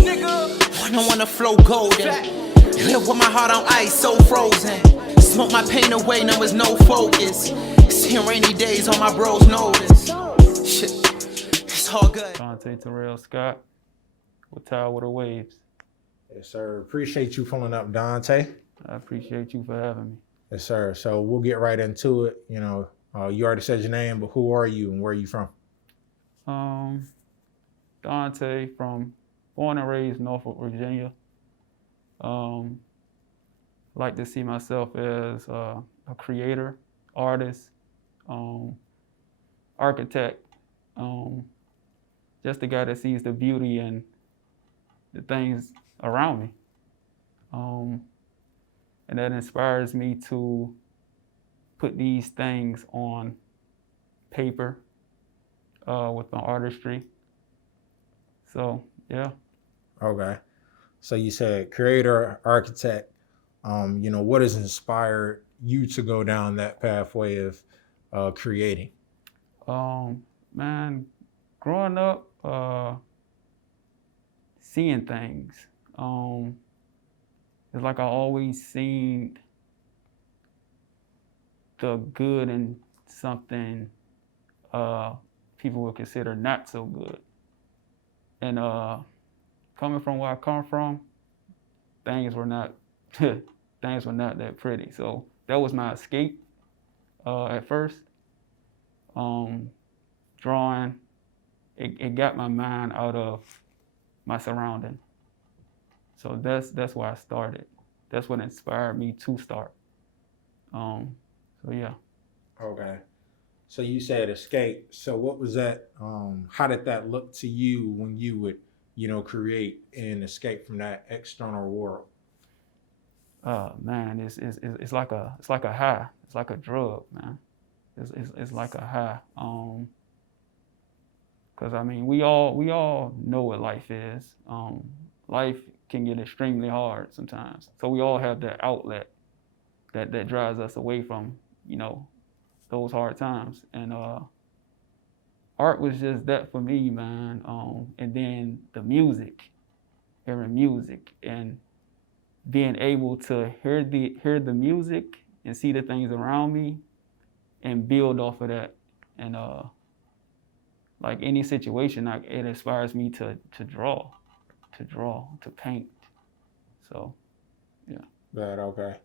nigga. I don't wanna flow golden. Live with my heart on ice, so frozen. Smoke my pain away, no, it's no focus. Seeing rainy days on my bros notice. Shit, it's all good. Daunte Terrell Scott with Tile with the Waves. Yes, sir. Appreciate you pulling up, Daunte. I appreciate you for having me. Yes, sir. So we'll get right into it. You know, you already said your name, but who are you and where are you from? Daunte, born and raised Norfolk, Virginia. Like to see myself as a creator, artist, architect, just the guy that sees the beauty in the things around me. And that inspires me to put these things on paper with my artistry. So, yeah. Okay. So you said creator, architect. You know, what has inspired you to go down that pathway of creating? Man, growing up, seeing things. It's like I always seen the good in something people would consider not so good. And coming from where I come from, things were not that pretty. So that was my escape at first. Drawing, it got my mind out of my surrounding. So that's where I started. That's what inspired me to start. So yeah. Okay. So you said escape. So what was that? How did that look to you when you would, you know, create and escape from that external world? Man, it's like a high. It's like a drug, man. It's like a high. Cause I mean, we all know what life is. Life can get extremely hard sometimes. So we all have that outlet that drives us away from, you know, those hard times. And art was just that for me, man. And then the music, hearing music and being able to hear the music and see the things around me and build off of that. And like any situation, it inspires me to draw, to paint. So, yeah. That okay.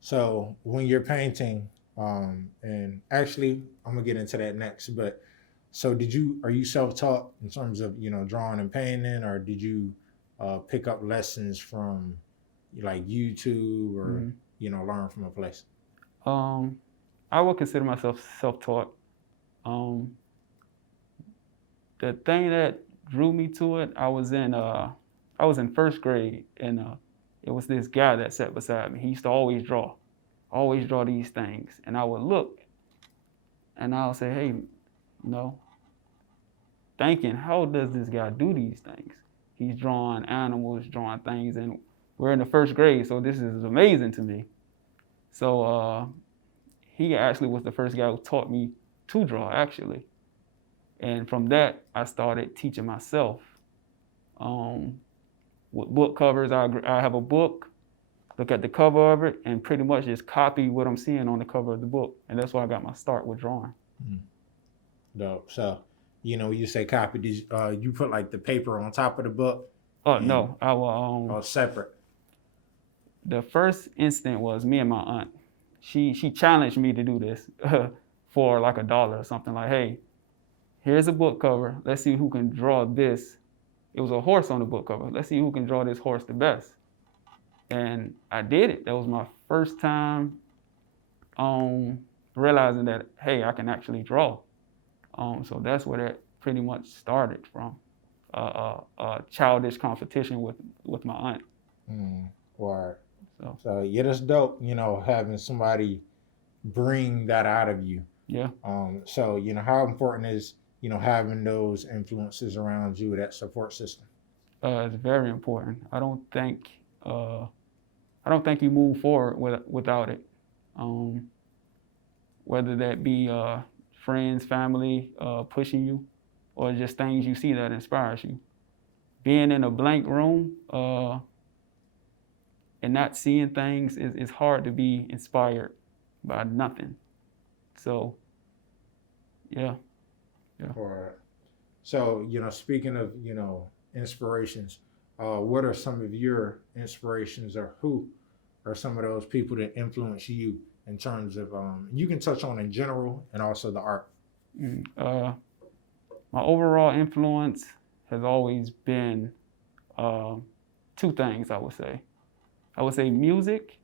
So when you're painting, and actually I'm gonna get into that next, but so are you self-taught in terms of, you know, drawing and painting, or did you pick up lessons from like YouTube or, you know, learn from a place? I would consider myself self-taught. The thing that drew me to it, I was in first grade, and it was this guy that sat beside me. He used to always draw these things, and I would look, and I'll say, hey, you know, thinking, how does this guy do these things? He's drawing animals, drawing things, and we're in the first grade, so this is amazing to me. So he actually was the first guy who taught me to draw, actually. And from that, I started teaching myself. With book covers, I have a book, look at the cover of it, and pretty much just copy what I'm seeing on the cover of the book. And that's where I got my start with drawing. Dope. So, you know, you say copy. Did you put like the paper on top of the book? Oh, no, I will. Separate. The first instant was me and my aunt. She challenged me to do this for like $1 or something. Like, hey, here's a book cover. Let's see who can draw this. It was a horse on the book cover. Let's see who can draw this horse the best. And I did it. That was my first time realizing that, hey, I can actually draw. So that's where that pretty much started from, a childish competition with my aunt. Right. So yeah, that's dope, you know, having somebody bring that out of you. Yeah. So, you know, how important is, you know, having those influences around you, that support system? It's very important. I don't think you move forward without it. Whether that be friends, family pushing you, or just things you see that inspires you. being in a blank room and not seeing things is hard to be inspired by nothing. So, yeah. Or so, speaking of, inspirations, what are some of your inspirations, or who are some of those people that influence you in terms of, you can touch on in general and also the art? My overall influence has always been two things, I would say. I would say music,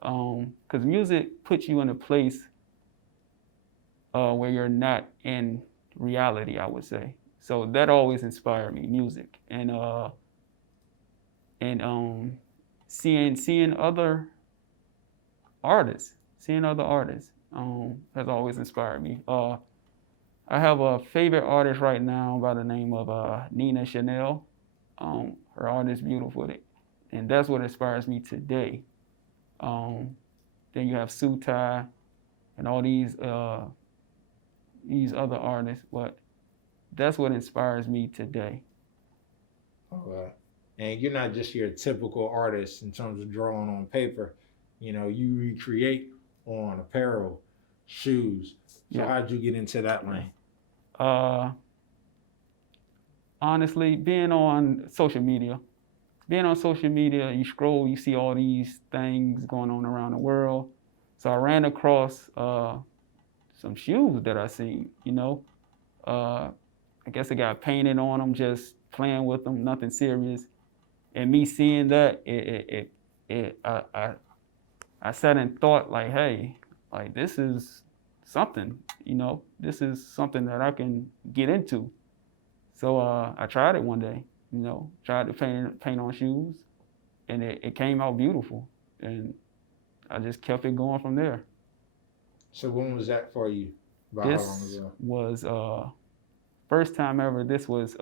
because music puts you in a place where you're not in reality, I would say. So that always inspired me, music, and seeing other artists, has always inspired me. I have a favorite artist right now by the name of Nina Chanel. Her art is beautiful, and that's what inspires me today. Then you have Sutai and all these other artists, but that's what inspires me today. Okay. And you're not just your typical artist in terms of drawing on paper. You recreate on apparel, shoes. So Yeah. how'd you get into that lane? Honestly, being on social media, you scroll, you see all these things going on around the world. So I ran across some shoes that I seen, I guess I got painted on them, just playing with them, nothing serious. And me seeing that, I sat and thought like, hey, like this is something, this is something that I can get into. So I tried it one day, tried to paint on shoes, and it came out beautiful. And I just kept it going from there. So when was that for you? About how long This ago? was first time ever. This was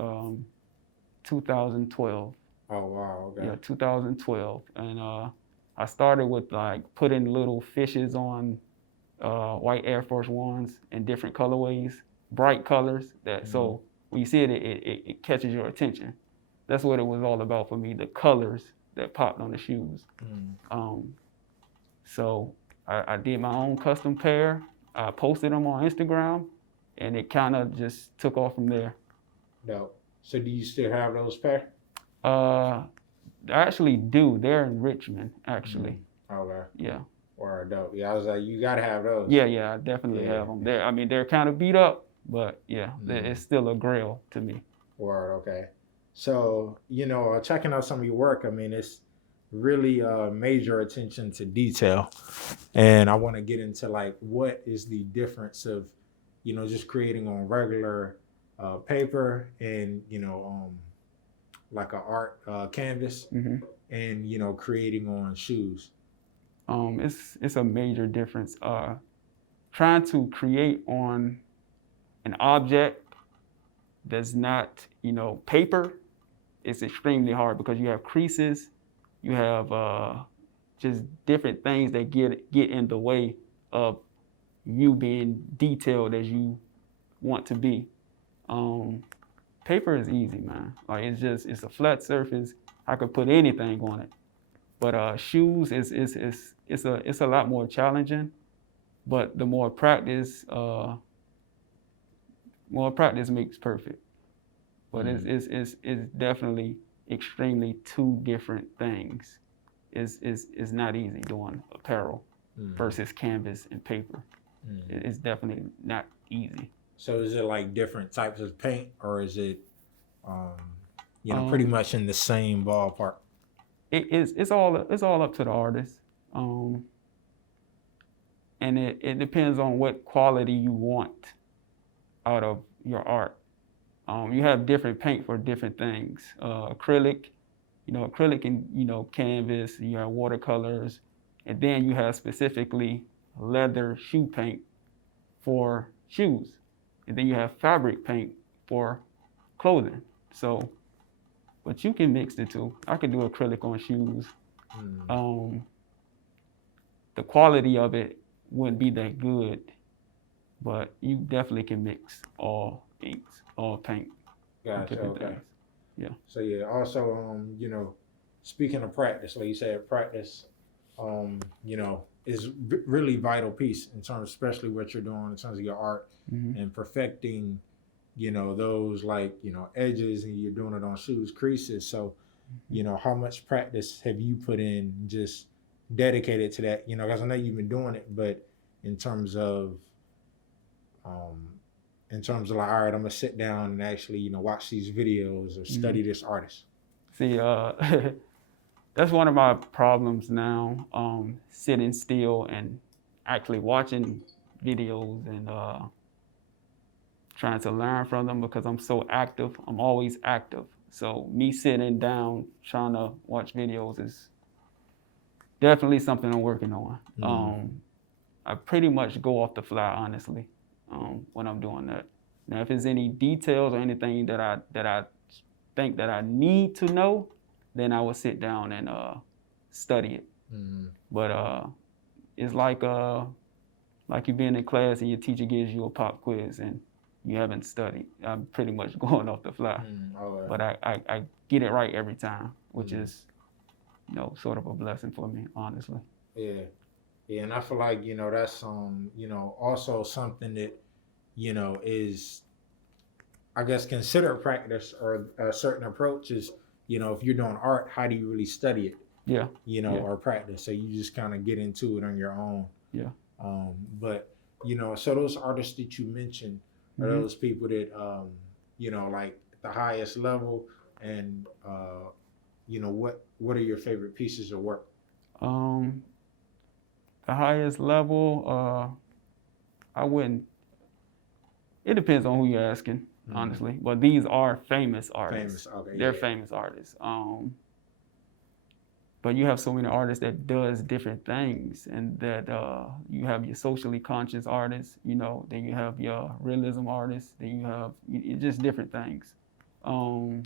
2012. Oh, wow. Okay. Yeah, 2012. And I started with like putting little fishes on white Air Force Ones in different colorways, bright colors. So when you see it, it catches your attention. That's what it was all about for me, the colors that popped on the shoes. So I did my own custom pair. I posted them on Instagram, and it kind of just took off from there. Dope. So do you still have those pair? I actually do. They're in Richmond, actually. Okay. Yeah. Or dope. Yeah, I was like, you gotta have those. Yeah, I definitely have them. They're kind of beat up, but yeah, it's still a grail to me. Word. Okay. So checking out some of your work, it's really major attention to detail, and I want to get into like what is the difference of just creating on regular paper and like a art canvas, and creating on shoes. It's a major difference. Trying to create on an object that's not paper is extremely hard because you have creases, you have just different things that get in the way of you being detailed as you want to be. Paper is easy, man. Like it's a flat surface. I could put anything on it. But shoes it's a lot more challenging. But the more practice makes perfect. But it's definitely extremely two different things. It's not easy doing apparel versus canvas and paper. It's definitely not easy. So is it like different types of paint, or is it pretty much in the same ballpark? It's all up to the artist, and it depends on what quality you want out of your art. You have different paint for different things. Acrylic and canvas. You have watercolors, and then you have specifically leather shoe paint for shoes, and then you have fabric paint for clothing. So, but you can mix the two. I can do acrylic on shoes. The quality of it wouldn't be that good, but you definitely can mix all inks, all paint. Gotcha. Okay. Yeah. So yeah, also, you know, speaking of practice, like you said, practice, you know, is really vital piece in terms, especially what you're doing in terms of your art Hmm. and perfecting, you know, those like, you know, edges, and you're doing it on shoes, creases. So, you know, how much practice have you put in just dedicated to that? You know, because I know you've been doing it, but in terms of, um, in terms of like, all right, I'm gonna sit down and actually, you know, watch these videos or Hmm. study this artist. See, that's one of my problems now. Sitting still and actually watching videos and trying to learn from them because I'm so active. I'm always active. So me sitting down trying to watch videos is definitely something I'm working on. Mm. I pretty much go off the fly, honestly, when I'm doing that. Now, if there's any details or anything that I think that I need to know, then I will sit down and study it. Mm. But it's like you being in class and your teacher gives you a pop quiz and you haven't studied. I'm pretty much going off the fly, Mm. All right. but I get it right every time, which Mm. is sort of a blessing for me, honestly. Yeah. Yeah, and I feel like, you know, that's you know, also something that, you know, is, I guess, considered practice or a certain approach is, you know, if you're doing art, how do you really study it, Yeah, you know, yeah, or practice? So you just kind of get into it on your own. yeah. But you know, so those artists that you mentioned are Hmm. those people that, you know, like at the highest level, and you know, what are your favorite pieces of work? Um, the highest level, I wouldn't. It depends on who you're asking, Mm. honestly. But these are famous artists. Famous. Okay, They're yeah. famous artists. But you have so many artists that does different things, and that you have your socially conscious artists. Then you have your realism artists. Then you have just different things. Um,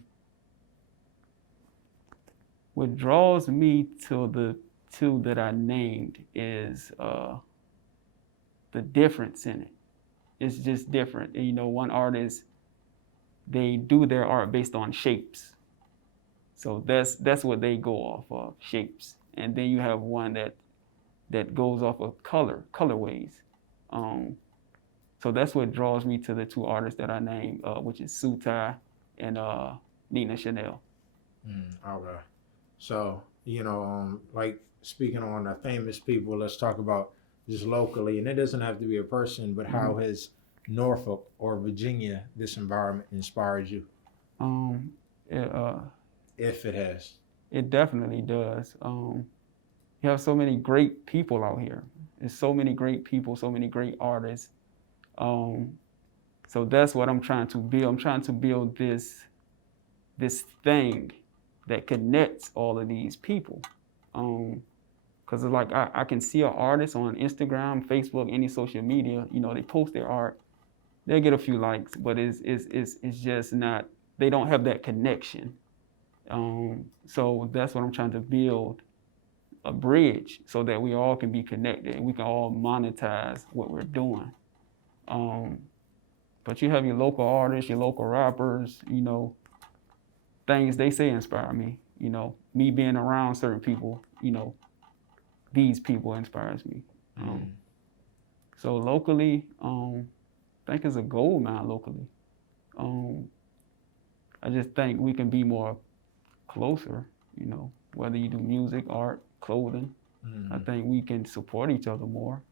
what draws me to the two that I named is the difference in it. It's just different. And, one artist, they do their art based on shapes. So that's what they go off of, shapes. And then you have one that goes off of colorways. Um, so that's what draws me to the two artists that I named, which is Sutai and Nina Chanel. Okay. So, you know, like speaking on the famous people, let's talk about just locally, and it doesn't have to be a person, but Hmm. how has Norfolk or Virginia, this environment, inspired you, Um, it, if it has? it definitely does. You have so many great people out here. There's so many great people, so many great artists. Um, so that's what I'm trying to build. I'm trying to build this thing that connects all of these people. Because it's like I can see an artist on Instagram, Facebook, any social media. They post their art, they get a few likes, but it's just not. They don't have that connection. So that's what I'm trying to build, a bridge so that we all can be connected and we can all monetize what we're doing. Um, but you have your local artists, your local rappers, things they say inspire me. Me being around certain people, these people inspires me. Um, Mm. so locally, I think it's a gold mine locally. Um, I just think we can be more closer, whether you do music, art, clothing. I Mm. think we can support each other more.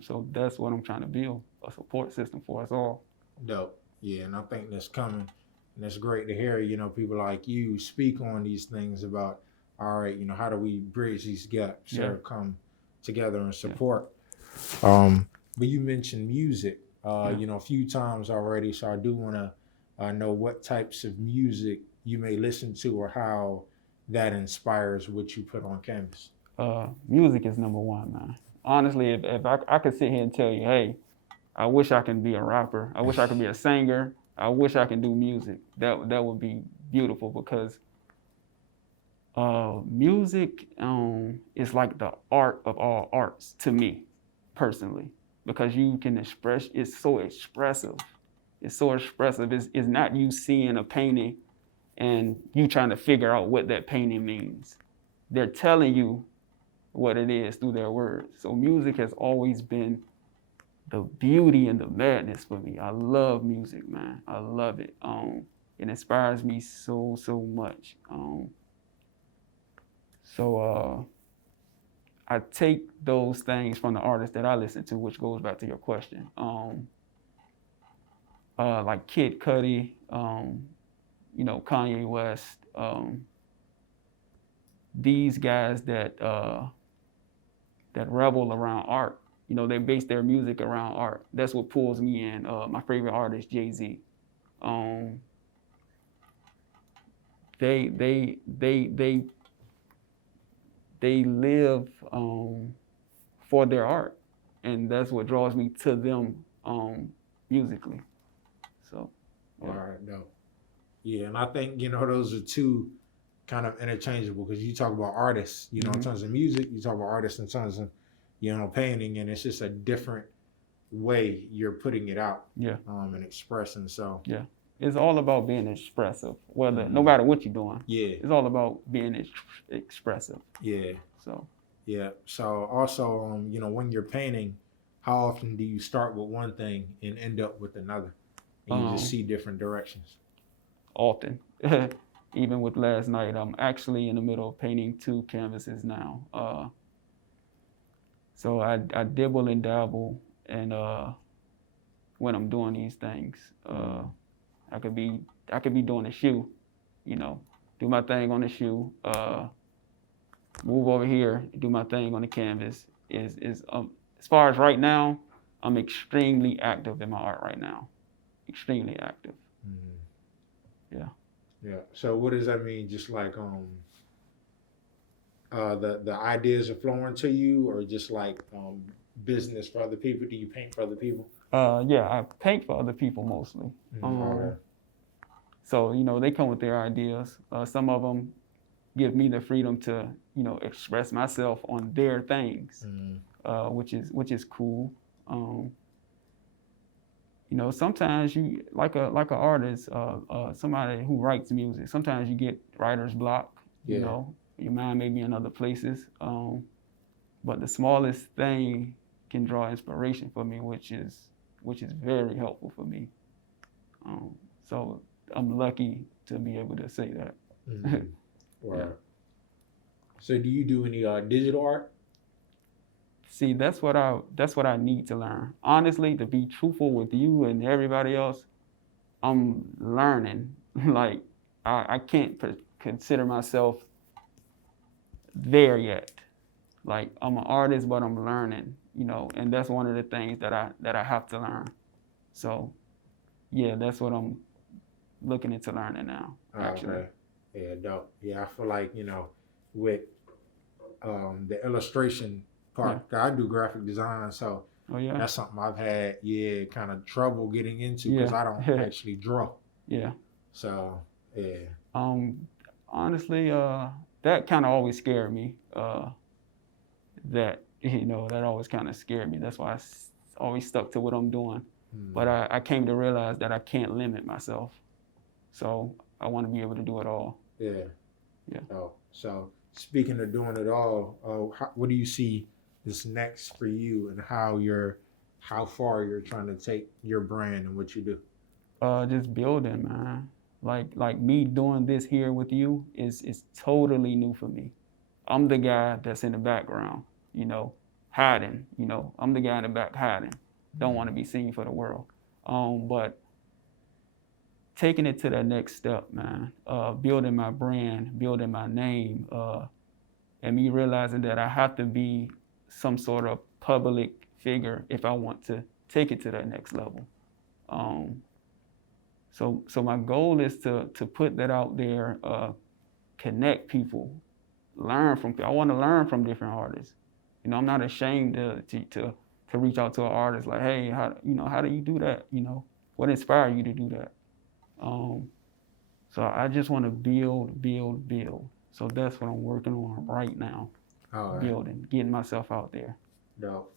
So that's what I'm trying to build, a support system for us all. Dope. Yeah, and I think that's coming, and it's great to hear. You know, people like you speak on these things about, all right, you know, how do we bridge these gaps Yeah, or come together and yeah, support? Um, but you mentioned music, yeah. you know, a few times already, so I do want to know what types of music you may listen to or how that inspires what you put on canvas. Music is number one, man. Honestly, if I could sit here and tell you, hey, I wish I can be a rapper. I wish I could be a singer. I wish I can do music. That would be beautiful because music is like the art of all arts to me, personally, because you can express. It's so expressive. It's so expressive. It's not you seeing a painting and you trying to figure out what that painting means. They're telling you what it is through their words. So music has always been the beauty and the madness for me. I love music, man. I love it. It inspires me so much. I take those things from the artists that I listen to, which goes back to your question. Like Kid Cudi, Kanye West, these guys that revel around art. They base their music around art. That's what pulls me in. My favorite artist, Jay-Z. They live for their art, and that's what draws me to them musically. So, yeah. All right, no, yeah, and I think those are two kind of interchangeable, because you talk about artists, in terms of music, you talk about artists in terms of painting, and it's just a different way you're putting it out, and expressing. So yeah. It's all about being expressive, no matter what you're doing. Yeah. It's all about being expressive. Yeah. So. Yeah. So also, when you're painting, how often do you start with one thing and end up with another? And you just see different directions? Often. Even with last night, I'm actually in the middle of painting 2 canvases now. So I dibble and dabble, and when I'm doing these things. I could be doing a shoe, do my thing on the shoe, move over here, do my thing on the canvas. As far as right now, I'm extremely active in my art right now. Extremely active. Mm-hmm. Yeah. Yeah. So what does that mean? Just like the ideas are flowing to you, or just like business for other people? Do you paint for other people? Yeah, I paint for other people mostly. Okay. So they come with their ideas. Some of them give me the freedom to express myself on their things, which is cool. Sometimes you like a artist, somebody who writes music. Sometimes you get writer's block. Yeah. Your mind may be in other places, but the smallest thing can draw inspiration for me, which is very helpful for me. So I'm lucky to be able to say that. Wow. Yeah. So do you do any digital art? See, that's what I need to learn. Honestly, to be truthful with you and everybody else, I'm learning. Like I can't consider myself there yet. Like I'm an artist, but I'm learning, and that's one of the things that I have to learn. So, yeah, that's what I'm looking into learning now. Actually. Okay. Yeah, dope. Yeah, I feel like with the illustration part, I do graphic design, so that's something I've had kind of trouble getting into, because I don't actually draw. Yeah. So yeah. Honestly, that kind of always scared me. That always kind of scared me. That's why I always stuck to what I'm doing. But I came to realize that I can't limit myself. So I want to be able to do it all. Yeah. Yeah. Oh, so speaking of doing it all, what do you see is next for you, and how far you're trying to take your brand and what you do? Just building, man. Like me doing this here with you is totally new for me. I'm the guy that's in the background, hiding. I'm the guy in the back hiding. Don't want to be seen for the world. But taking it to the next step, man. Building my brand, building my name, and me realizing that I have to be some sort of public figure if I want to take it to that next level. So my goal is to put that out there, connect people, learn from people. I want to learn from different artists. I'm not ashamed to reach out to an artist like, hey, how do you do that? What inspired you to do that? So I just want to build. So that's what I'm working on right now. All right. Building, getting myself out there. No.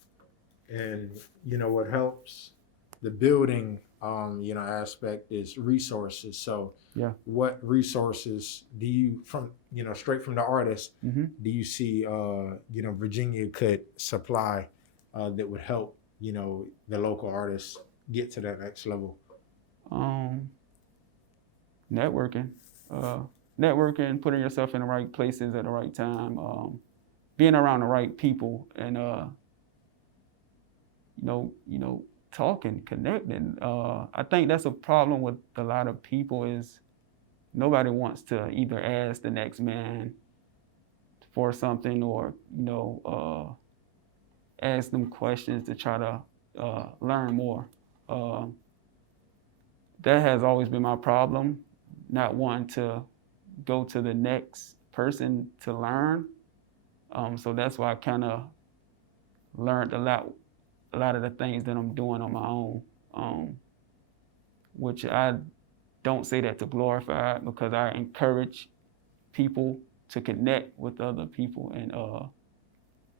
And what helps the building aspect is resources. So Yeah. what resources do you, from straight from the artist, Hmm. do you see Virginia could supply that would help the local artists get to that next level? Um, networking, uh, networking, putting yourself in the right places at the right time, being around the right people, and talking, connecting. I think that's a problem with a lot of people is nobody wants to either ask the next man for something or ask them questions to try to learn more. Uh, that has always been my problem, not wanting to go to the next person to learn. So that's why I kind of learned a lot of the things that I'm doing on my own, which I don't say that to glorify because I encourage people to connect with other people and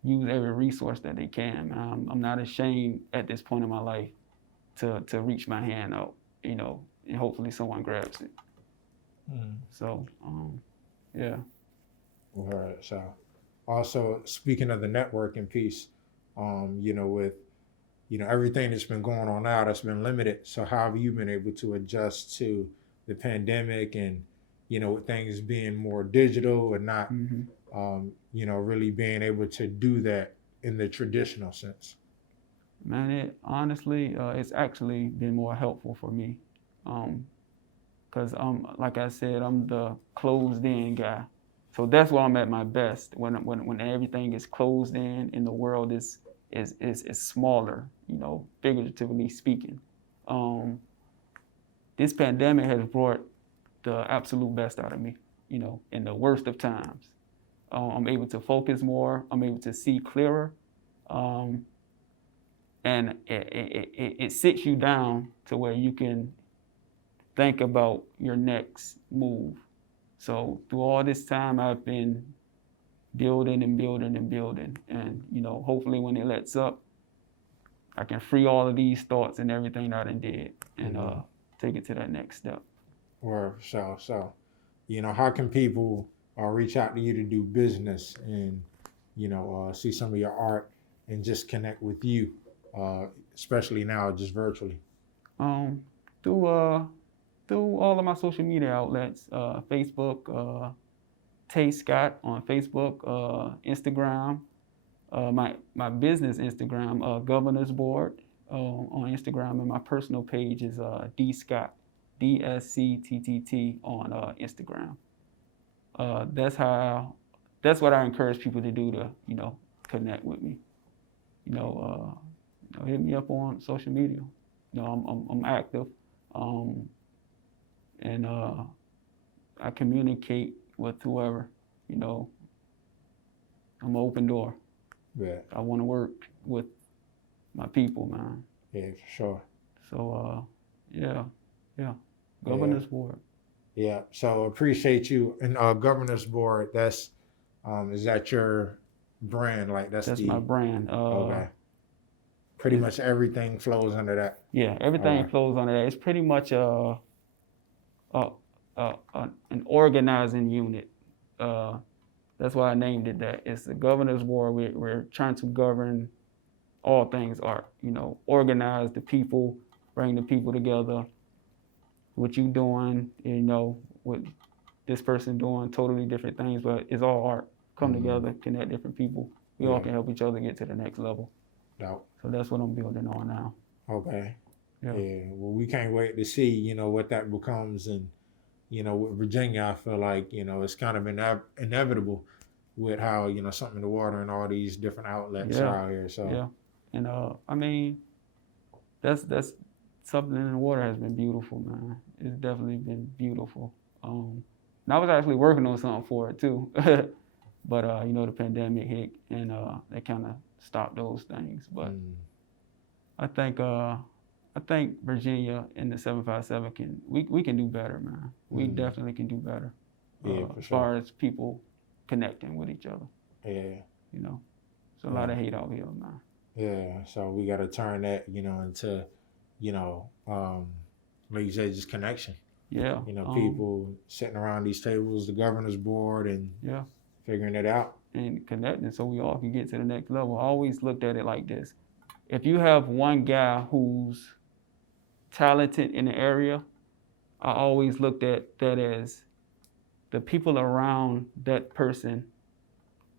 use every resource that they can. I'm not ashamed at this point in my life to reach my hand out, and hopefully someone grabs it. So, yeah. All right. So, also speaking of the networking piece, with everything that's been going on now that's been limited. So, how have you been able to adjust to the pandemic and with things being more digital and not, Hmm. really being able to do that in the traditional sense? Man, honestly, it's actually been more helpful for me. Because like I said, I'm the closed in guy. So that's where I'm at my best when everything is closed in and the world is smaller, figuratively speaking. Um, this pandemic has brought the absolute best out of me, in the worst of times. I'm able to focus more. I'm able to see clearer. Um, and it sits you down to where you can think about your next move. So through all this time, I've been building and building and building, and hopefully when it lets up, I can free all of these thoughts and everything that I did, and take it to that next step. Or so, how can people reach out to you to do business and see some of your art and just connect with you, especially now just virtually? Um, through through all of my social media outlets, Facebook, Tay Scott on Facebook, Instagram, my business Instagram, Governor's Board on Instagram, and my personal page is D Scott, DSCTTT on Instagram. That's what I encourage people to do to connect with me. Hit me up on social media. I'm active, um, and I communicate with whoever. I'm an open door. Yeah, I want to work with my people, man. yeah, for sure. So yeah, Governor's Board. Yeah. So appreciate you. And Governor's Board, that's is that your brand? Like That's my brand. Okay. Pretty much everything flows under that. Yeah, everything flows under that. It's pretty much an organizing unit. That's why I named it that. It's the Governor's Board. We're trying to govern all things art. Organize the people, bring the people together. What you doing, what this person doing, totally different things, but it's all art. Come together, connect different people. We all can help each other get to the next level. Dope. So that's what I'm building on now. Okay. Yeah. Well, we can't wait to see, what that becomes. And, with Virginia, I feel like, it's kind of inevitable with how, something in the water and all these different outlets are out here. So, yeah. And I mean, that's something in the water has been beautiful, man. It's definitely been beautiful. And I was actually working on something for it too. But the pandemic hit and that kind of stopped those things. But I think Virginia and the 757 we can do better, man. We definitely can do better. Yeah, for as sure. far as people connecting with each other. Yeah. There's a lot of hate out here, man. Yeah. So we got to turn that, into, you know, like you said, just connection. Yeah. You know, people sitting around these tables, the governor's board, and Yeah. figuring it out. And connecting so we all can get to the next level. I always looked at it like this. If you have one guy who's talented in the area, I always looked at that as the people around that person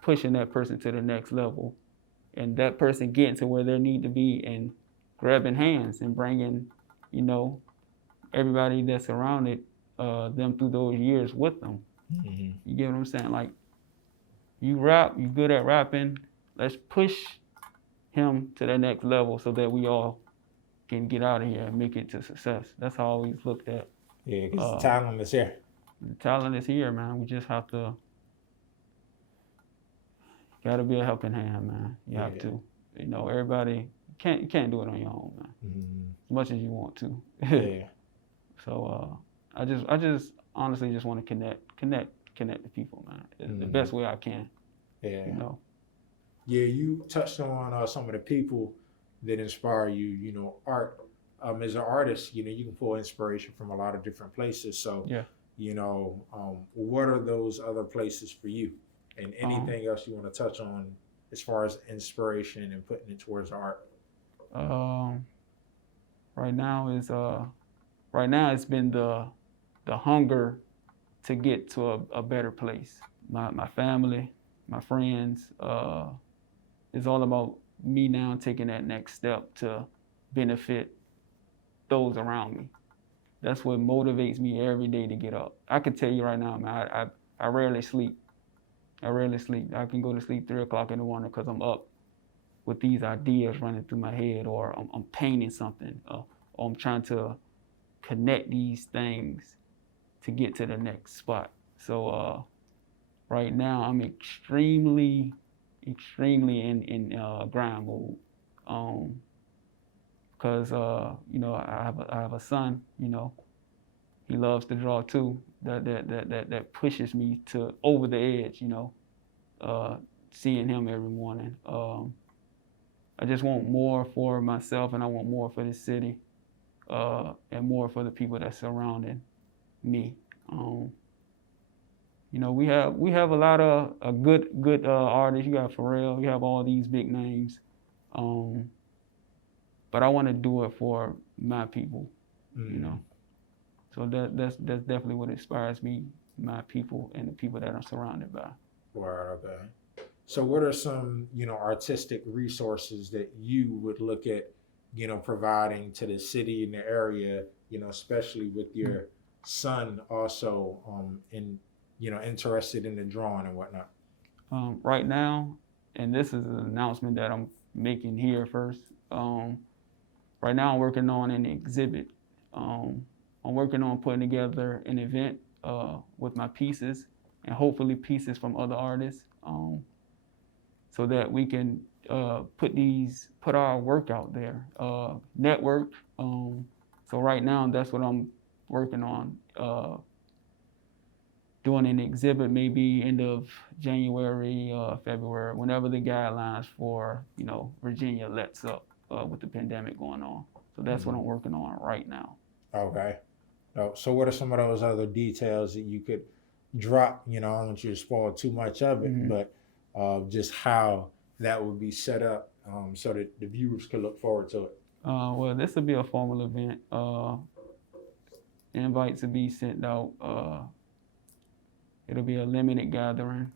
pushing that person to the next level, and that person getting to where they need to be and grabbing hands and bringing, you know, everybody that's surrounded them through those years with them. Mm-hmm. You get what I'm saying? Like, you rap, you good at rapping, let's push him to the next level so that we all can get out of here and make it to success. That's how I always looked at. Yeah, because the talent is here. The talent is here, man. We just have to, gotta be a helping hand, man. You have to. You know, everybody you can't do it on your own, man. Mm-hmm. As much as you want to. Yeah. So I just honestly just want to connect the people, man. The best way I can. Yeah. You know. Yeah, you touched on some of the people that inspire you. You know, art. As an artist, you know, you can pull inspiration from a lot of different places. So, yeah. You know, what are those other places for you? And anything else you want to touch on as far as inspiration and putting it towards art? Right now it's been the hunger to get to a better place. My family, my friends, it's all about me now taking that next step to benefit those around me. That's what motivates me every day to get up. I can tell you right now, man, I rarely sleep. I can go to sleep 3 o'clock in the morning because I'm up with these ideas running through my head, or I'm painting something, or I'm trying to connect these things to get to the next spot. So right now I'm extremely in grind mode. Because you know, I have a son, you know, he loves to draw too. That pushes me to over the edge, you know, seeing him every morning. I just want more for myself, and I want more for the city, and more for the people that's surrounding me. You know, we have a lot of good artists. You got Pharrell, you have all these big names. But I want to do it for my people, you know. So that's definitely what inspires me, my people, and the people that I'm surrounded by. Right. Okay. So what are some, you know, artistic resources that you would look at, you know, providing to the city and the area, you know, especially with your son also you know, interested in the drawing and whatnot? Right now, and this is an announcement that I'm making here first. Right now I'm working on an exhibit. I'm working on putting together an event with my pieces, and hopefully pieces from other artists, so that we can put our work out there, network. So right now that's what I'm working on, doing an exhibit maybe end of January, February, whenever the guidelines for, you know, Virginia lets up with the pandemic going on. So that's what I'm working on right now. Okay. So what are some of those other details that you could drop? You know, I don't want you to spoil too much of it, but just how that would be set up so that the viewers could look forward to it. Well, this will be a formal event. Invites will be sent out. It'll be a limited gathering,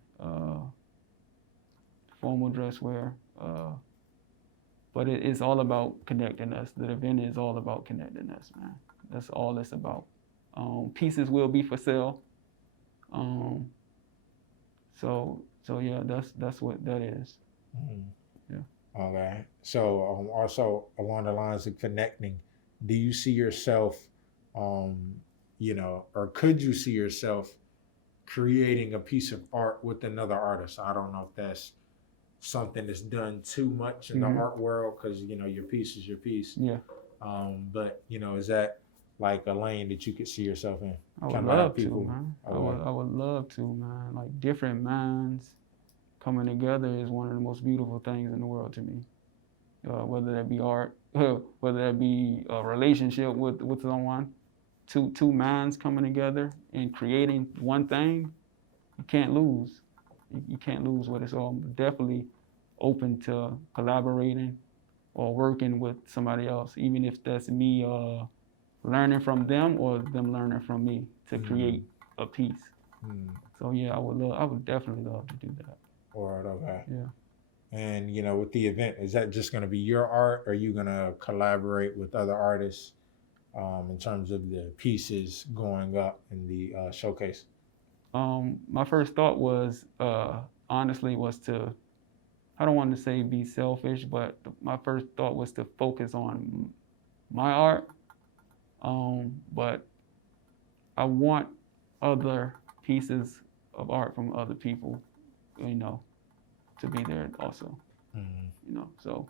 formal dress wear. But it's all about connecting us. The event is all about connecting us, man. That's all it's about. Pieces will be for sale. So yeah, that's what that is. Yeah. Okay. So also along the lines of connecting, do you see yourself, you know, or could you see yourself creating a piece of art with another artist? I don't know if that's something that's done too much in the art world, because, you know, your piece is your piece. Yeah. But, you know, is that like a lane that you could see yourself in? I would love to, man. I would love to, man. Like, different minds coming together is one of the most beautiful things in the world to me. whether that be art, whether that be a relationship with someone, two minds coming together and creating one thing, you can't lose. You can't lose with it. So I'm definitely open to collaborating or working with somebody else, even if that's me learning from them or them learning from me to create a piece. So yeah, I would definitely love to do that. Or okay. Yeah. And with the event, is that just going to be your art, or are you going to collaborate with other artists in terms of the pieces going up in the showcase? My first thought was honestly was to, I don't want to say be selfish, but my first thought was to focus on my art. But I want other pieces of art from other people, to be there also. So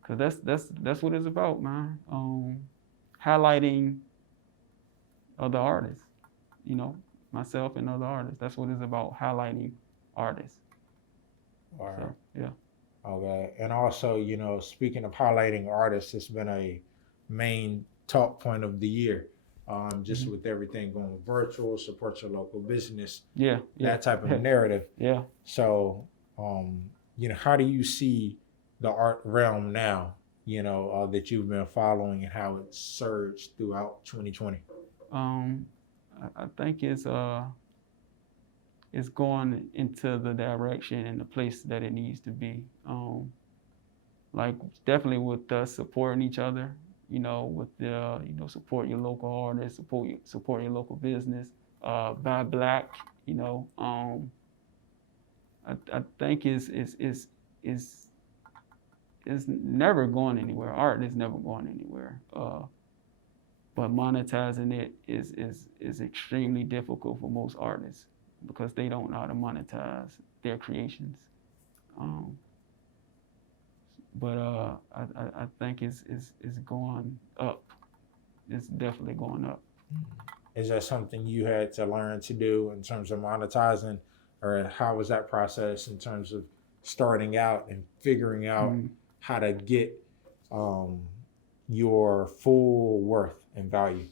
because that's what it's about, man. Highlighting other artists, myself and other artists. That's what it's about, highlighting artists. All right. So, yeah. Okay. And also, speaking of highlighting artists, it's been a main talk point of the year. Just with everything going virtual, support your local business. Yeah. That type of narrative. Yeah. So, how do you see the art realm now, that you've been following, and how it surged throughout 2020? I think it's going into the direction and the place that it needs to be. Like definitely with us supporting each other, with the support your local artists, support your local business, buy black, I think is never going anywhere. Art is never going anywhere. But monetizing it is extremely difficult for most artists because they don't know how to monetize their creations. But I think it's going up. It's definitely going up. Is that something you had to learn to do in terms of monetizing, or how was that process in terms of starting out and figuring out how to get your full worth and value?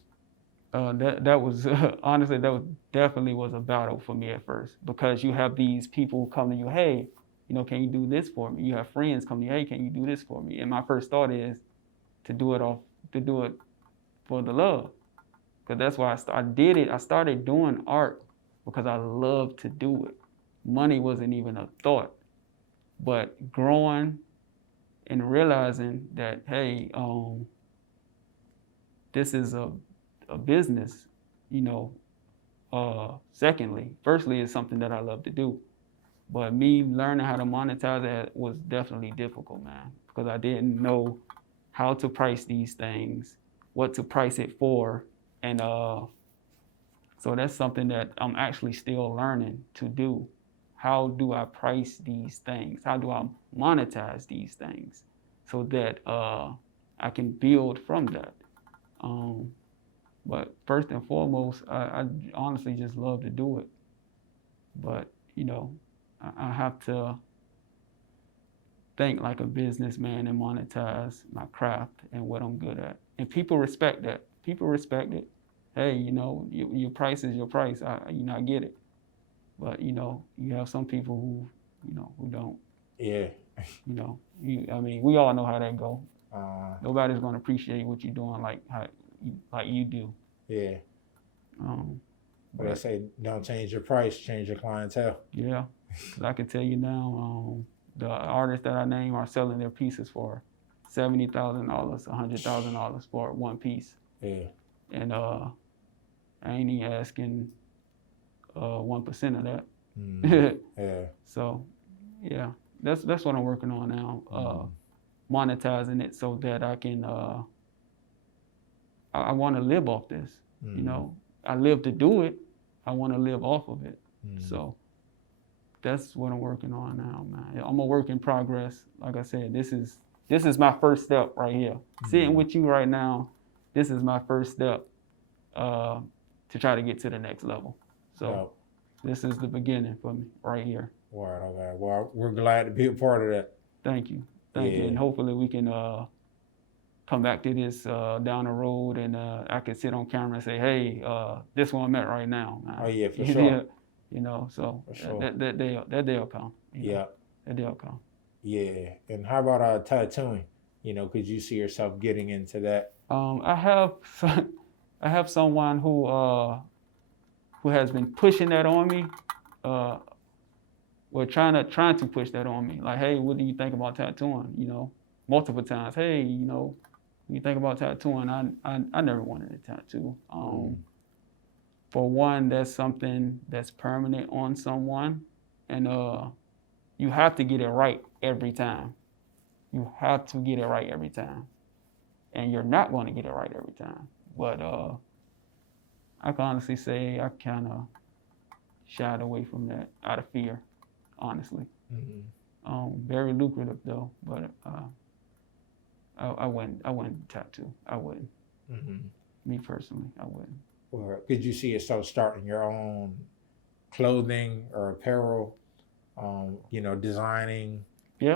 That was honestly, that was definitely was a battle for me at first, because you have these people come to you, hey, can you do this for me? You have friends come to you, hey, can you do this for me? And my first thought is to do it for the love, because that's why I did it. I started doing art because I love to do it. Money wasn't even a thought, but growing and realizing that, hey, this is a business, secondly. Firstly, it's something that I love to do. But me learning how to monetize it was definitely difficult, man, because I didn't know how to price these things, what to price it for. And so that's something that I'm actually still learning to do. How do I price these things? How do I monetize these things so that I can build from that? But first and foremost, I honestly just love to do it. But, I have to think like a businessman and monetize my craft and what I'm good at. And people respect that. People respect it. Hey, your price is your price. I get it. But, you have some people who don't. Yeah. We all know how that go. Nobody's going to appreciate what you're doing like you do. Yeah. But I say, don't change your price, change your clientele. Yeah. 'Cause I can tell you now, the artists that I name are selling their pieces for $70,000, $100,000 for one piece. Yeah. And I ain't even asking 1% of that. Yeah. So, yeah, that's what I'm working on now. Monetizing it so that I can. I want to live off this. I live to do it. I want to live off of it. So that's what I'm working on now, man. I'm a work in progress. Like I said, this is my first step right here. Sitting with you right now, this is my first step to try to get to the next level. So this is the beginning for me right here. Wow, okay. Well, we're glad to be a part of that. Thank you. thinking hopefully we can come back to this down the road, and I could sit on camera and say, hey, this one I'm at right now, man. Oh yeah, for sure. You know, so For sure. that day will come. Yeah. That day will come. Yeah. And how about tattooing? You know, could you see yourself getting into that? I have someone who has been pushing that on me. Well, trying to push that on me. Like, hey, what do you think about tattooing? You know, multiple times. Hey, you know, when you think about tattooing, I never wanted a tattoo. For one, that's something that's permanent on someone, and you have to get it right every time. You have to get it right every time, and you're not going to get it right every time. But I can honestly say I kind of shied away from that out of fear, honestly. Very lucrative though, but I wouldn't tattoo. I wouldn't. Me personally, I wouldn't. Or could you see yourself starting your own clothing or apparel? You know, designing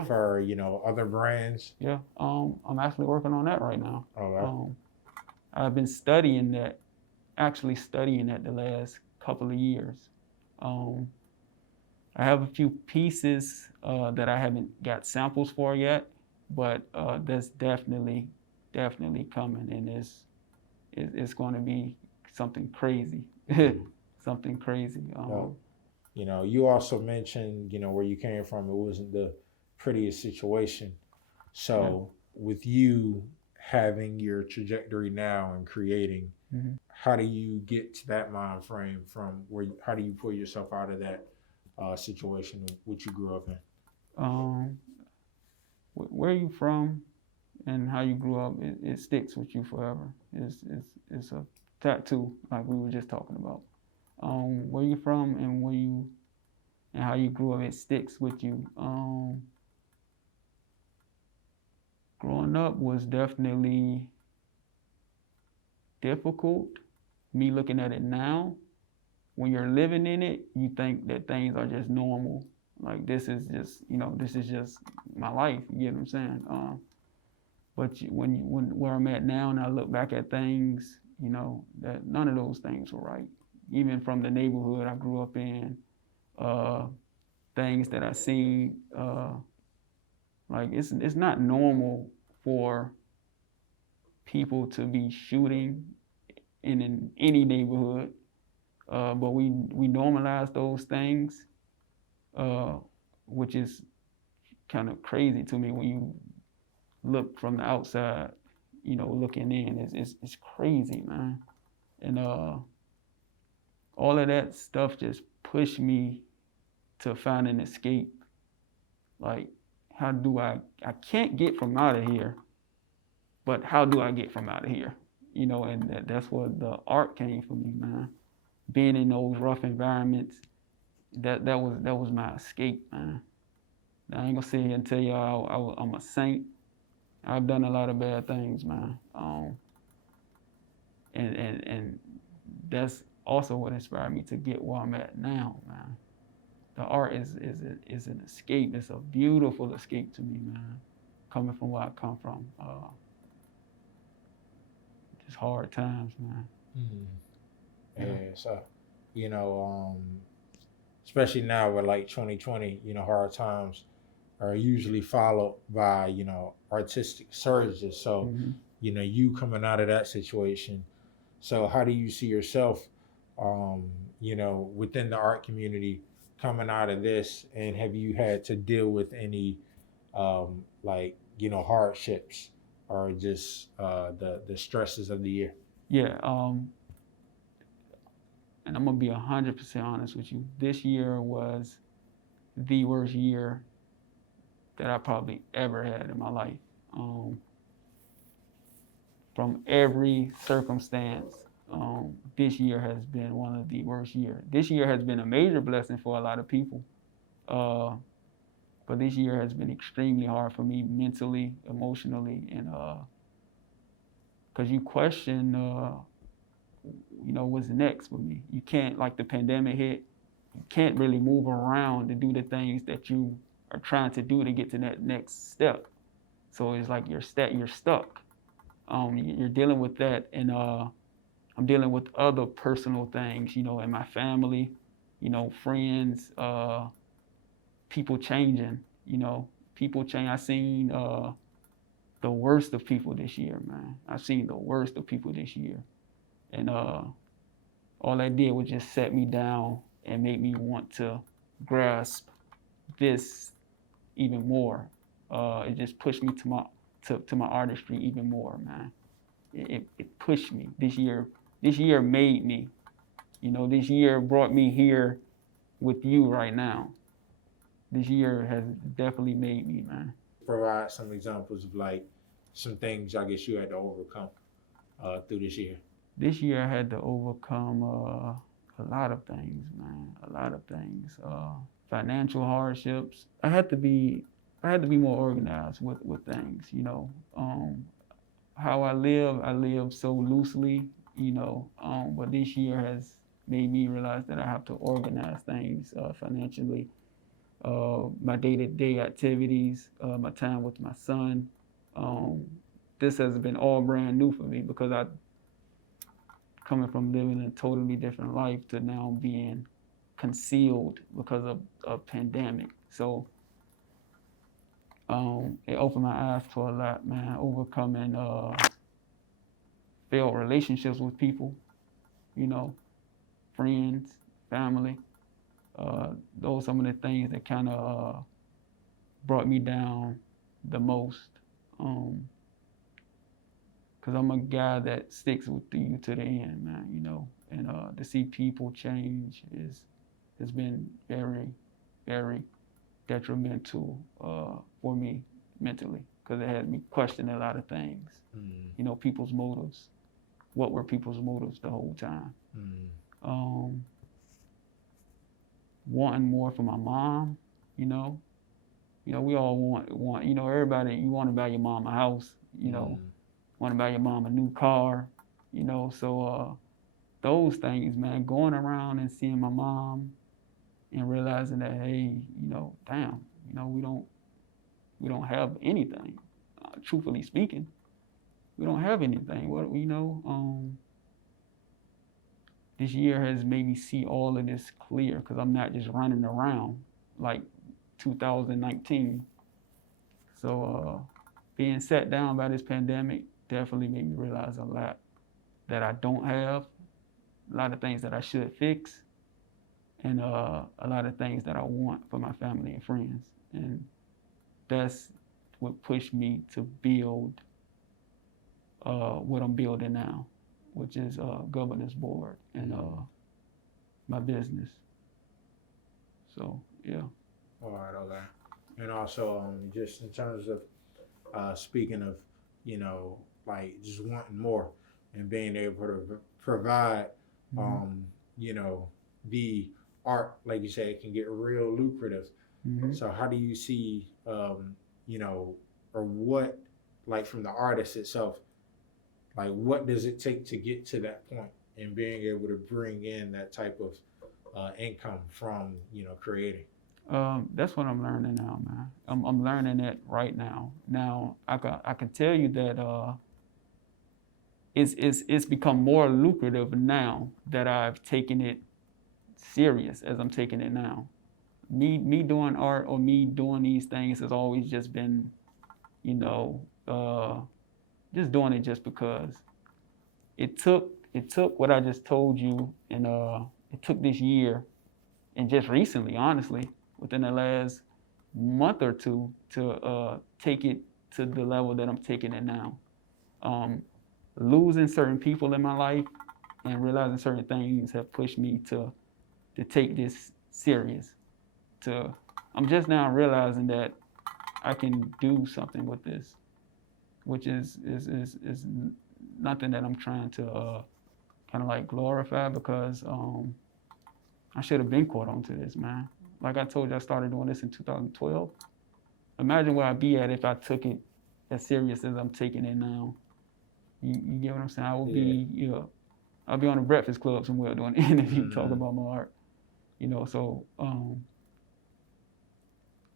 for, you know, other brands? Yeah. I'm actually working on that right now. Oh, wow. I've been studying that the last couple of years. I have a few pieces that I haven't got samples for yet, but that's definitely coming, and it's going to be something crazy. Something crazy. You know, you also mentioned, you know, where you came from, it wasn't the prettiest situation. So with you having your trajectory now and creating, how do you get to that mind frame from how do you pull yourself out of that situation which you grew up in? Where you from and how you grew up, it sticks with you forever. It's a tattoo, like we were just talking about. Where you from and how you grew up, it sticks with you. Growing up was definitely difficult. Me looking at it now, when you're living in it, you think that things are just normal. Like this is just my life. You get what I'm saying? But when where I'm at now, and I look back at things, you know, that none of those things were right. Even from the neighborhood I grew up in, things that I seen, like it's not normal for people to be shooting in any neighborhood, but we normalize those things, which is kind of crazy to me when you look from the outside, you know, looking in. It's crazy, man. And all of that stuff just pushed me to find an escape. Like, how do I can't get from out of here, but how do I get from out of here? You know, and that's where the art came for me, man. Being in those rough environments, that was my escape, man. I ain't gonna sit here and tell y'all I'm a saint. I've done a lot of bad things, man. And that's also what inspired me to get where I'm at now, man. The art is an escape. It's a beautiful escape to me, man. Coming from where I come from, just hard times, man. Yeah. So, you know, especially now with like 2020, you know, hard times are usually followed by, you know, artistic surges. So, you know, you coming out of that situation. So how do you see yourself, you know, within the art community coming out of this? And have you had to deal with any, like, you know, hardships or just the stresses of the year? Yeah. And I'm gonna be 100% honest with you. This year was the worst year that I probably ever had in my life. From every circumstance, this year has been one of the worst years. This year has been a major blessing for a lot of people. But this year has been extremely hard for me mentally, emotionally, and because you question, you know, what's next for me. You can't, like the pandemic hit, you can't really move around to do the things that you are trying to do to get to that next step. So it's like you're stuck. You're dealing with that, and I'm dealing with other personal things, in my family, friends, people changing, people change. I seen the worst of people this year, man. I've seen the worst of people this year, and all that did was just set me down and make me want to grasp this even more. It just pushed me to my artistry even more, man. It pushed me this year. This year made me. This year brought me here with you right now. This year has definitely made me, man. Provide some examples of like some things I guess you had to overcome through this year. This year I had to overcome a lot of things, man. A lot of things. Financial hardships. I had to be more organized with things. How I live so loosely. But this year has made me realize that I have to organize things financially. My day-to-day activities, my time with my son. This has been all brand new for me because I coming from living a totally different life to now being concealed because of a pandemic. So it opened my eyes to a lot, man. Overcoming failed relationships with people, friends, family. Those are some of the things that kind of brought me down the most. Because I'm a guy that sticks with you to the end, man, and to see people change has been very, very detrimental for me mentally, because it had me questioning a lot of things, people's motives. What were people's motives the whole time? Wanting more for my mom, we all want, everybody, you want to buy your mom a house, want to buy your mom a new car, so those things, man, going around and seeing my mom and realizing that, hey, damn, we don't have anything, truthfully speaking, we don't have anything. This year has made me see all of this clear, because I'm not just running around like 2019. So being sat down by this pandemic definitely made me realize a lot that I don't have, a lot of things that I should fix, and a lot of things that I want for my family and friends. And that's what pushed me to build what I'm building now, which is governance board and my business. So, yeah. All right, okay. And also, just in terms of speaking of, like just wanting more and being able to provide, the art, like you said, it can get real lucrative. So how do you see, or what, like from the artist itself, like what does it take to get to that point and being able to bring in that type of income from, creating? That's what I'm learning now, man. I'm learning it right now. Now I can tell you that it's become more lucrative now that I've taken it serious as I'm taking it now. Me doing art or me doing these things has always just been, just doing it just because. It took what I just told you, and it took this year, and just recently, honestly, within the last month or two, to take it to the level that I'm taking it now. Losing certain people in my life and realizing certain things have pushed me to take this serious. I'm just now realizing that I can do something with this, which is nothing that I'm trying to kind of like glorify, because I should have been caught onto this, man. Like I told you, I started doing this in 2012. Imagine where I'd be at if I took it as serious as I'm taking it now. You get what I'm saying? I would be, I'll be on a Breakfast Club somewhere doing an interview talking about my art. So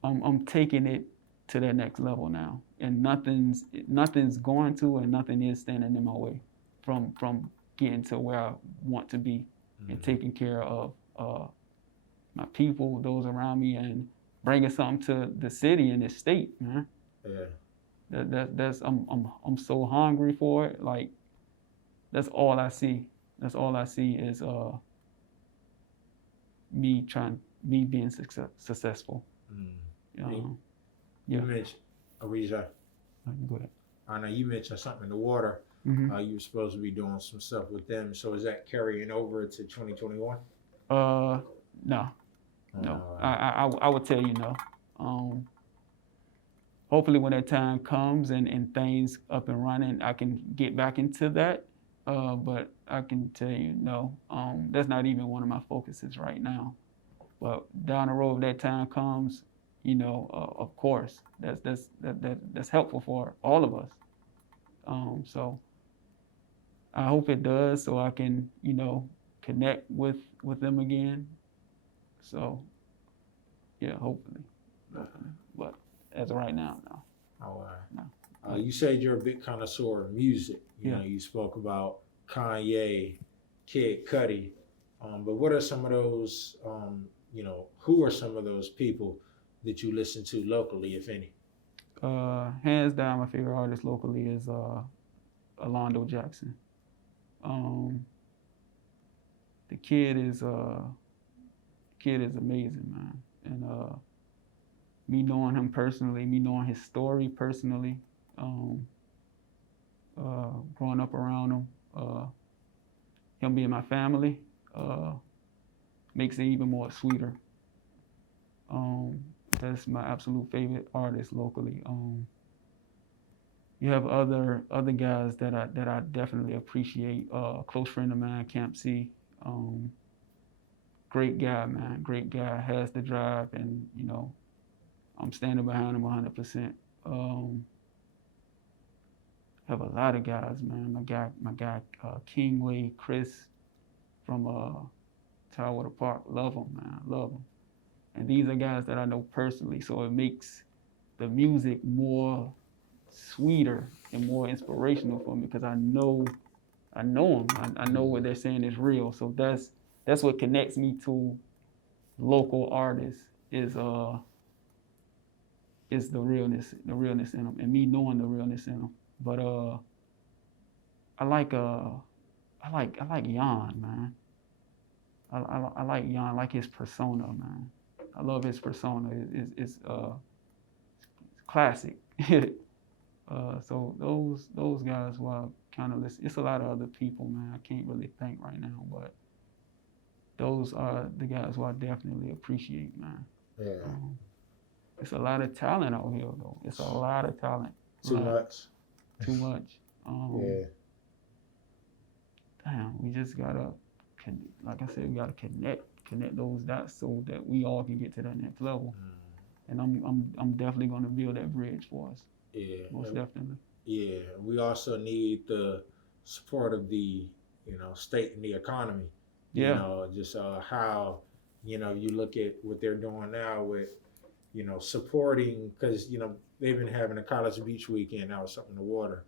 I'm taking it to that next level now, and nothing's going to, and nothing is standing in my way from getting to where I want to be, and taking care of my people, those around me, and bringing something to the city and the state, man. Yeah. That's I'm so hungry for it. Like, that's all I see. That's all I see is me being successful. You Yeah. mentioned, Arisha, Go ahead. I know you mentioned something in the water. You were supposed to be doing some stuff with them. So is that carrying over to 2021? No. I would tell you no. Hopefully when that time comes and things up and running, I can get back into that. But I can tell you no. That's not even one of my focuses right now. But down the road, if that time comes, of course, that's helpful for all of us. So I hope it does, so I can, connect with them again. So yeah, hopefully. But as of right now, no. All right. No. You said you're a big connoisseur of music. You know, you spoke about Kanye, Kid Cudi. But what are some of those, who are some of those people that you listen to locally, if any? Hands down, my favorite artist locally is Alondo Jackson. The kid is amazing, man. And me knowing him personally, me knowing his story personally, growing up around him being my family, makes it even more sweeter. That's my absolute favorite artist locally. You have other guys that I definitely appreciate. A close friend of mine, Camp C. Great guy, man. Great guy. Has the drive, and I'm standing behind him 100%. Have a lot of guys, man. My guy, Kingway, Chris from Tower Park. Love him, man. Love him. And these are guys that I know personally, so it makes the music more sweeter and more inspirational for me, because I know them. I know what they're saying is real. So that's what connects me to local artists is the realness in them, and me knowing the realness in them. But I like Jan, man. I like Jan. I like his persona, man. I love his persona. It's classic. So those guys who I kind of listen. It's a lot of other people, man. I can't really think right now, but those are the guys who I definitely appreciate, man. Yeah. It's a lot of talent out here, though. It's a lot of talent. Too much. Too much. Yeah. Damn, we just gotta, like I said, we gotta connect those dots so that we all can get to that next level. And I'm definitely gonna build that bridge for us. Yeah. Most definitely. Yeah. We also need the support of the, state and the economy. Yeah. Just how, you look at what they're doing now with, supporting, because, they've been having a College Beach weekend. That was something in the water.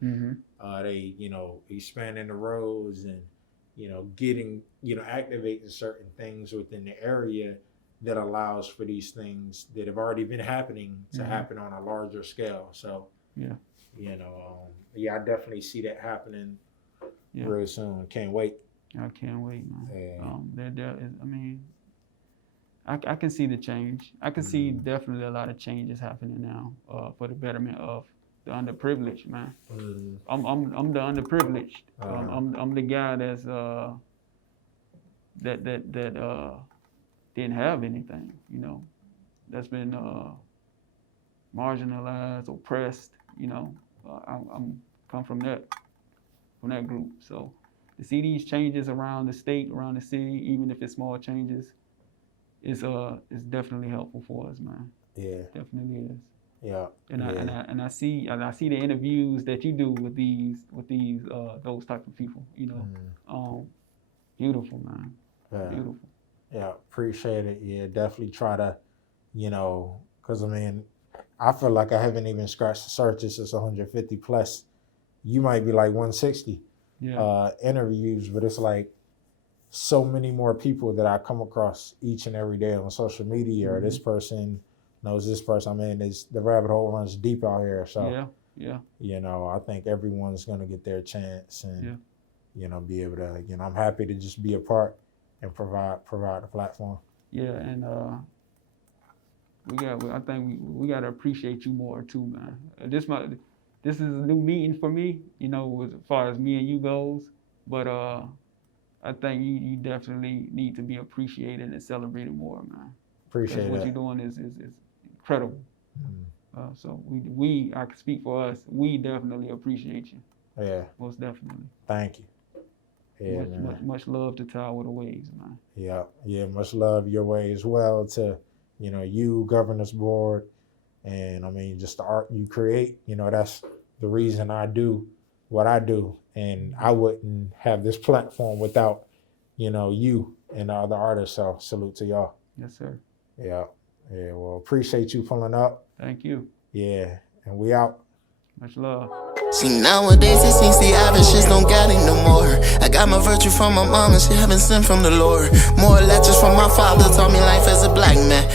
They, expanding the roads and, getting, activating certain things within the area that allows for these things that have already been happening to happen on a larger scale. So, I definitely see that happening real soon. Can't wait. I can't wait, man. I mean, I can see the change. I can see definitely a lot of changes happening now for the betterment of the underprivileged, man. I'm the underprivileged. I'm the guy that's that didn't have anything, that's been marginalized, oppressed. I'm come from that group. So to see these changes around the state, around the city, even if it's small changes, is definitely helpful for us, man. Yeah, definitely is. Yeah, and I see the interviews that you do with these those type of people. Beautiful, man. Yeah. Beautiful. Yeah, appreciate it. Yeah, definitely try to, because I feel like I haven't even scratched the surface. It's 150 plus. You might be like 160 interviews, but it's like so many more people that I come across each and every day on social media. Or this person knows this person. I mean, the rabbit hole runs deep out here. So you know, I think everyone's gonna get their chance and you know, be able to, you know, I'm happy to just be a part and provide a platform. Yeah, and I think we gotta appreciate you more too, man. This is a new meeting for me, you know, as far as me and you goes. But I think you definitely need to be appreciated and celebrated more, man. Appreciate what that. you're doing is incredible. So I can speak for us. We definitely appreciate you. Yeah. Most definitely. Thank you. Yeah, much love to Tower the Waves, man. Yeah, much love your way as well to, you know, you, Governance Board, and I mean, just the art you create, you know, that's the reason I do what I do. And I wouldn't have this platform without, you know, you and the other artists. So salute to y'all. Yes, sir. Yeah, well, appreciate you pulling up. Thank you. Yeah, and we out. Much love. See, nowadays it seems the average just don't got it no more. I got my virtue from my mom and she haven't sent from the Lord. More lectures from my father taught me life as a black man.